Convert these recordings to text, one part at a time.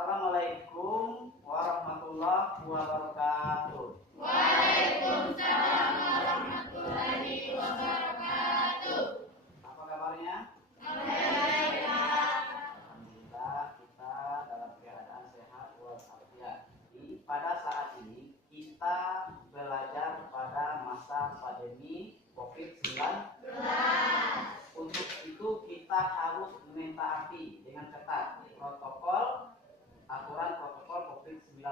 Assalamualaikum warahmatullahi wabarakatuh. Waalaikumsalam warahmatullahi wabarakatuh. Apa kabarnya? Baik. Alhamdulillah kita dalam keadaan sehat walafiat. Pada saat ini kita belajar pada masa pandemi COVID-19. Untuk itu kita harus mentaati dengan ketat aturan protokol COVID-19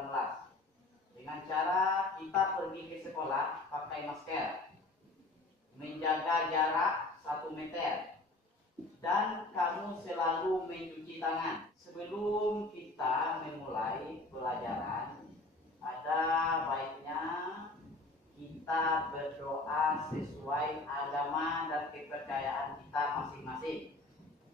dengan cara kita pergi ke sekolah pakai masker, menjaga jarak 1 meter, dan kamu selalu mencuci tangan. Sebelum kita memulai pelajaran, ada baiknya kita berdoa sesuai agama dan kepercayaan kita masing-masing.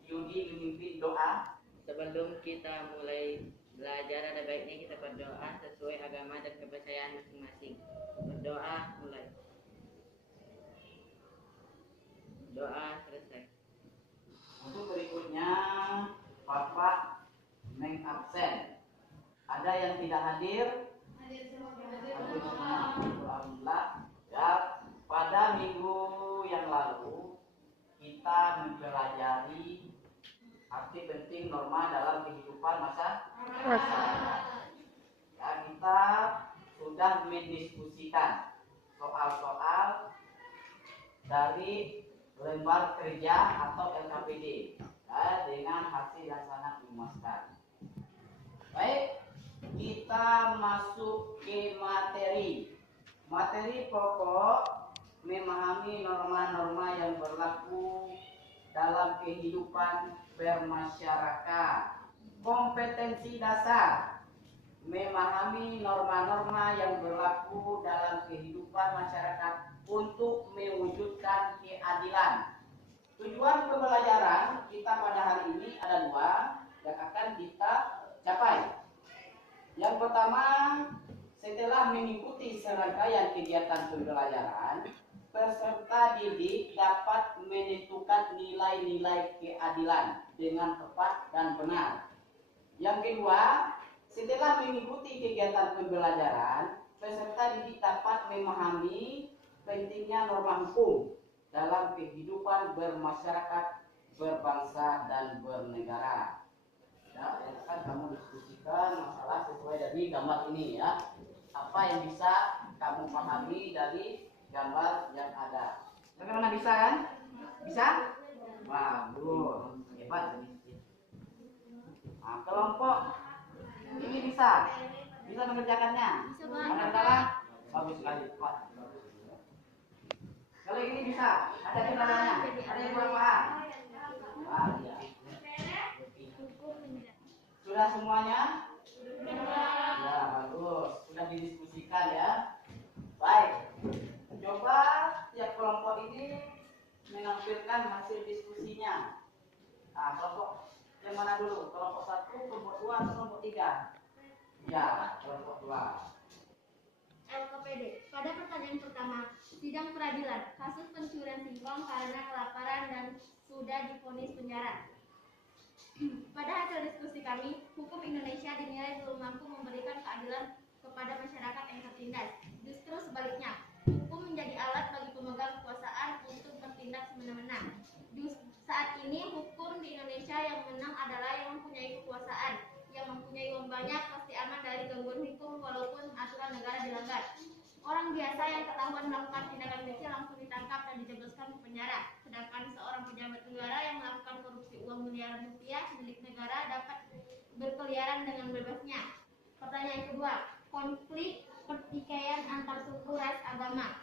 Yudi memimpin doa. Sebelum kita mulai belajar, ada baiknya kita berdoa sesuai agama dan kepercayaan masing-masing. Berdoa mulai. Doa selesai. Untuk berikutnya, Bapak mengabsen. Ada yang tidak hadir? Alhamdulillah. Ya, pada minggu yang lalu kita mempelajari arti penting norma dalam kehidupan masyarakat. Ya, kita sudah mendiskusikan soal-soal dari lembar kerja atau LKPD ya, dengan hasil yang sangat memuaskan. Baik, kita masuk ke materi. Materi pokok memahami norma-norma yang berlaku dalam kehidupan bermasyarakat. Kompetensi dasar memahami norma-norma yang berlaku dalam kehidupan masyarakat untuk mewujudkan keadilan. Tujuan pembelajaran kita pada hari ini ada 2 yang akan kita capai. Yang pertama, setelah mengikuti serangkaian kegiatan pembelajaran, peserta didik dapat menentukan nilai-nilai keadilan dengan tepat dan benar. Yang kedua, setelah mengikuti kegiatan pembelajaran, peserta didik dapat memahami pentingnya norma hukum dalam kehidupan bermasyarakat, berbangsa, dan bernegara. Ya, akan kamu diskusikan masalah sesuai dari gambar ini ya. Apa yang bisa kamu pahami dari gambar yang ada. Bagaimana, bisa kan? Bisa? Bagus, hebat. Nah, kelompok ini bisa mengerjakannya. Ada salah? Bagus sekali, Pak. Kalau ini bisa, ada kendalanya, ada yang kurang paham. Wah, ya. Sudah semuanya? Ya, bagus. Sudah didiskusikan ya. Baik. Coba tiap kelompok ini menampilkan hasil diskusinya. Nah, kelompok yang mana dulu? Kelompok 1, kelompok 2, atau kelompok 3? Ya, kelompok 2. LKPD. Pada pertanyaan pertama, sidang peradilan, kasus pencurian singkong karena kelaparan dan sudah divonis penjara. Pada hasil diskusi kami, hukum Indonesia dinilai belum mampu memberikan keadilan kepada masyarakat yang tertindas. Justru sebaliknya, hukum menjadi alat bagi pemegang kekuasaan untuk bertindak semena-mena. Saat ini hukum di Indonesia yang menang adalah yang mempunyai kekuasaan, yang mempunyai uang banyak pasti aman dari gangguan hukum walaupun aturan negara dilanggar. Orang biasa yang ketahuan melakukan tindakan kecil langsung ditangkap dan dijebloskan ke penjara. Sedangkan seorang pejabat negara yang melakukan korupsi uang miliaran rupiah milik negara dapat berkeliaran dengan bebasnya. Pertanyaan kedua, konflik pertikaian antar suku, ras, agama.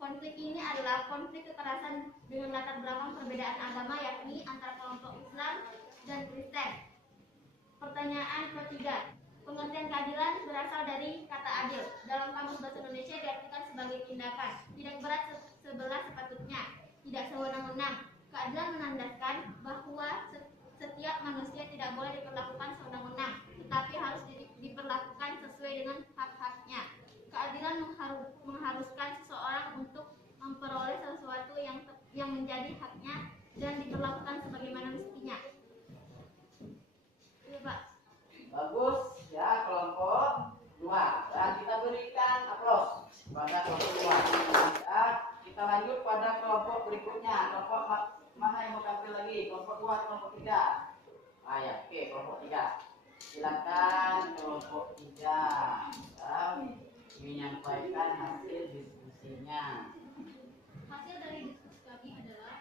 Konflik ini adalah konflik kekerasan dengan latar belakang perbedaan agama, yakni antara kelompok Islam dan Kristen. Pertanyaan ketiga, pengertian keadilan berasal dari kata adil. Dalam Kamus Bahasa Indonesia diartikan sebagai tindakan, tidak berat sebelah sepatutnya, tidak sewenang-wenang. Keadilan menandaskan bahwa setiap manusia tidak boleh diperlakukan sewenang-wenang, tetapi harus diperlakukan sesuai dengan hak-haknya. Keadilan mengharuskan seseorang untuk memperoleh sesuatu yang menjadi haknya dan diperlakukan sebagaimana mestinya. Iya, Pak. Silakan kelompok 3 menyampaikan hasil diskusinya. Hasil dari diskusi kami adalah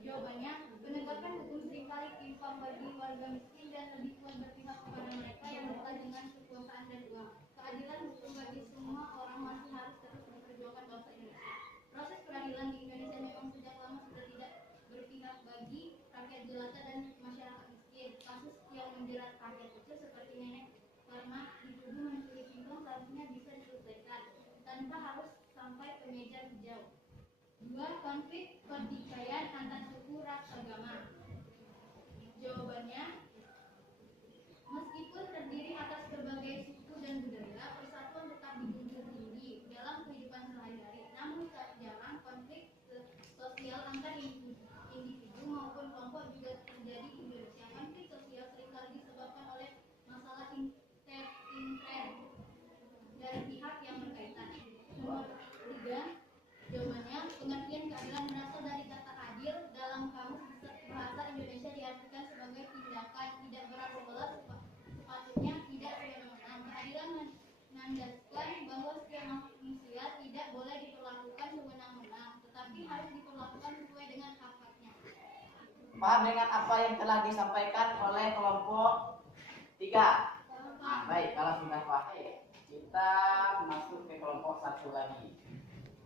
jawabannya penegakan hukum seringkali timpang bagi warga miskin dan lebih kuat berpihak kepada mereka yang dekat dengan kekuasaan dan uang. Keadilan hukum bagi semua orang masih harus terus diperjuangkan bangsa Indonesia. Proses peradilan di Indonesia memang sejak lama sudah tidak berpihak bagi rakyat jelata dan masyarakat miskin. Kasus yang menjerat rakyat kecil seperti nenek karena dituduh mencuri singkong seharusnya bisa diselesaikan tanpa harus sampai ke meja hijau. 2. Konflik pertikaian antar suku, ras, agama. Jawabannya, meskipun terdiri atas berbagai suku dan budaya, persatuan tetap dijunjung tinggi dalam kehidupan sehari-hari. Namun jarang konflik sosial antar individu maupun kelompok juga terjadi di Indonesia. Konflik sosial seringkali disebabkan oleh masalah inter dari pihak yang berkaitan. Nomor 3. Jawabannya, pengertian keadilan berasal dari kata adil. Dalam kamus bahasa Indonesia diartikan sebagai tindakan tidak berat sebelah, sepatutnya tidak semena-mena. Keadilan menandaskan bahwa setiap manusia tidak boleh diperlakukan sewenang-wenang, tetapi harus diperlakukan sesuai dengan hak-haknya. Paham dengan apa yang telah disampaikan oleh kelompok 3? Baik, kalau sudah paham, kita masuk ke kelompok 1 lagi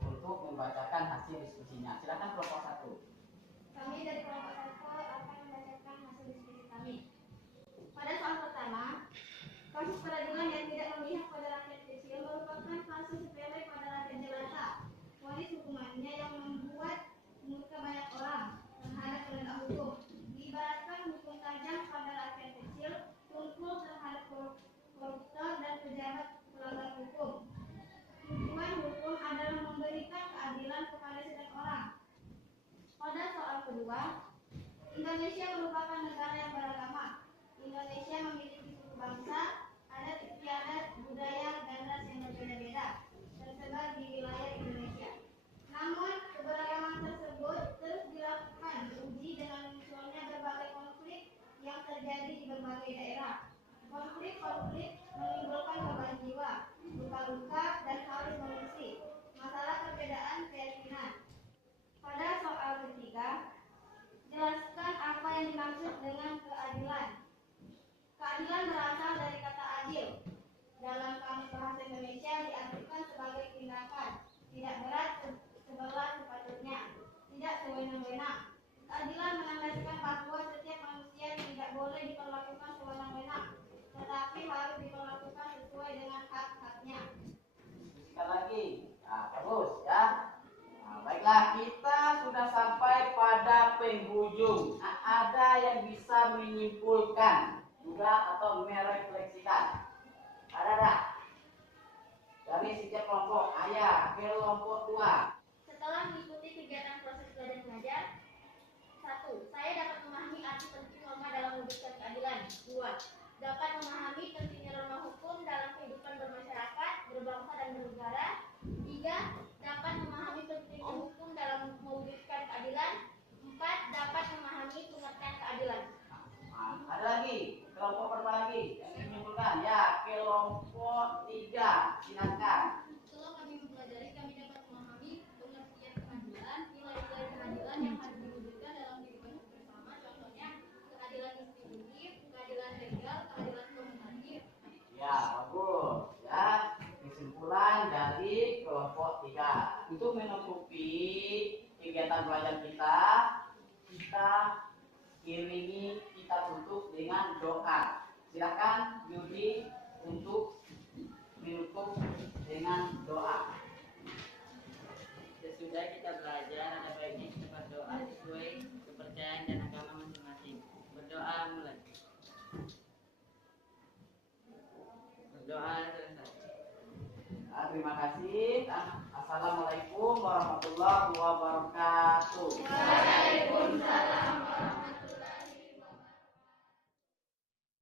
untuk membacakan hasil diskusinya. Silakan kelompok 1. Kami dari kelompok 1 akan membacakan hasil diskusi kami. Pada soal pertama, kasus peradilan yang tidak memihak pada rakyat kecil merupakan kasus sepele pada rakyat jelata. Vonis hukumannya yang membuat murka banyak orang terhadap penegak hukum. Diibaratkan hukum tajam pada rakyat kecil, tumpul terhadap koruptor dan pejabat pelanggar hukum. Tujuan hukum adalah memberikan keadilan kepada setiap orang. Pada soal kedua, Indonesia merupakan negara yang beragama. Indonesia memiliki suku bangsa, adat istiadat, budaya, dan ras yang berbeda-beda tersebar di wilayah Indonesia. Namun, keberagaman tersebut terus dilakukan diuji dengan munculnya berbagai konflik yang terjadi di berbagai daerah. Konflik-konflik menimbulkan korban jiwa, luka-luka, dan harus mengungsi. Masalah perbedaan keyakinan. Pada soal ketiga, jelaskan apa yang dimaksud dengan keadilan. Keadilan berasal dari kata adil. Dalam kamus bahasa Indonesia diartikan sebagai tindakan tidak berat sebelah sepatutnya, tidak sewenang-wenang. Keadilan menandaskan bahwa setiap manusia tidak boleh diperlakukan sewenang-wenang, tetapi harus diperlakukan sesuai dengan hak-haknya. Diskusikan lagi. Nah, bagus ya. Nah, baiklah, kita sudah sampai pada penghujung. Nah, ada yang bisa menyimpulkan juga atau merefleksikan? Ada? Dari setiap kelompok, ayah, kelompok tua. Setelah mengikuti kegiatan proses belajar mengajar, 1. Saya dapat memahami arti penting norma dalam mewujudkan keadilan. 2. Dapat memahami pentingnya norma hukum dalam kehidupan bermasyarakat, berbangsa dan bernegara. 3. Dapat memahami pentingnya hukum dalam mewujudkan keadilan. 4. Dapat memahami pengertian keadilan. Nah, ada lagi, kelompok berapa lagi yang menyimpulkan? Ya, kelompok 3. Silakan. Setelah kami mempelajari, kami dapat memahami pengertian keadilan, nilai-nilai keadilan yang harus diwujudkan dalam kehidupan bersama. Contohnya, keadilan distributif, keadilan legal, keadilan komunitatif. Ya, bagus. Ya, kesimpulan dari kelompok 3. Untuk menutupi kegiatan belajar kita iringi, kita tutup dengan doa. Silakan Yudi untuk menutup dengan doa. Sesudah kita belajar, ada baiknya kita berdoa sesuai kepercayaan dan agama masing-masing. Berdoa mulai. Berdoa selesai. Nah, terima kasih. Assalamualaikum warahmatullahi wabarakatuh.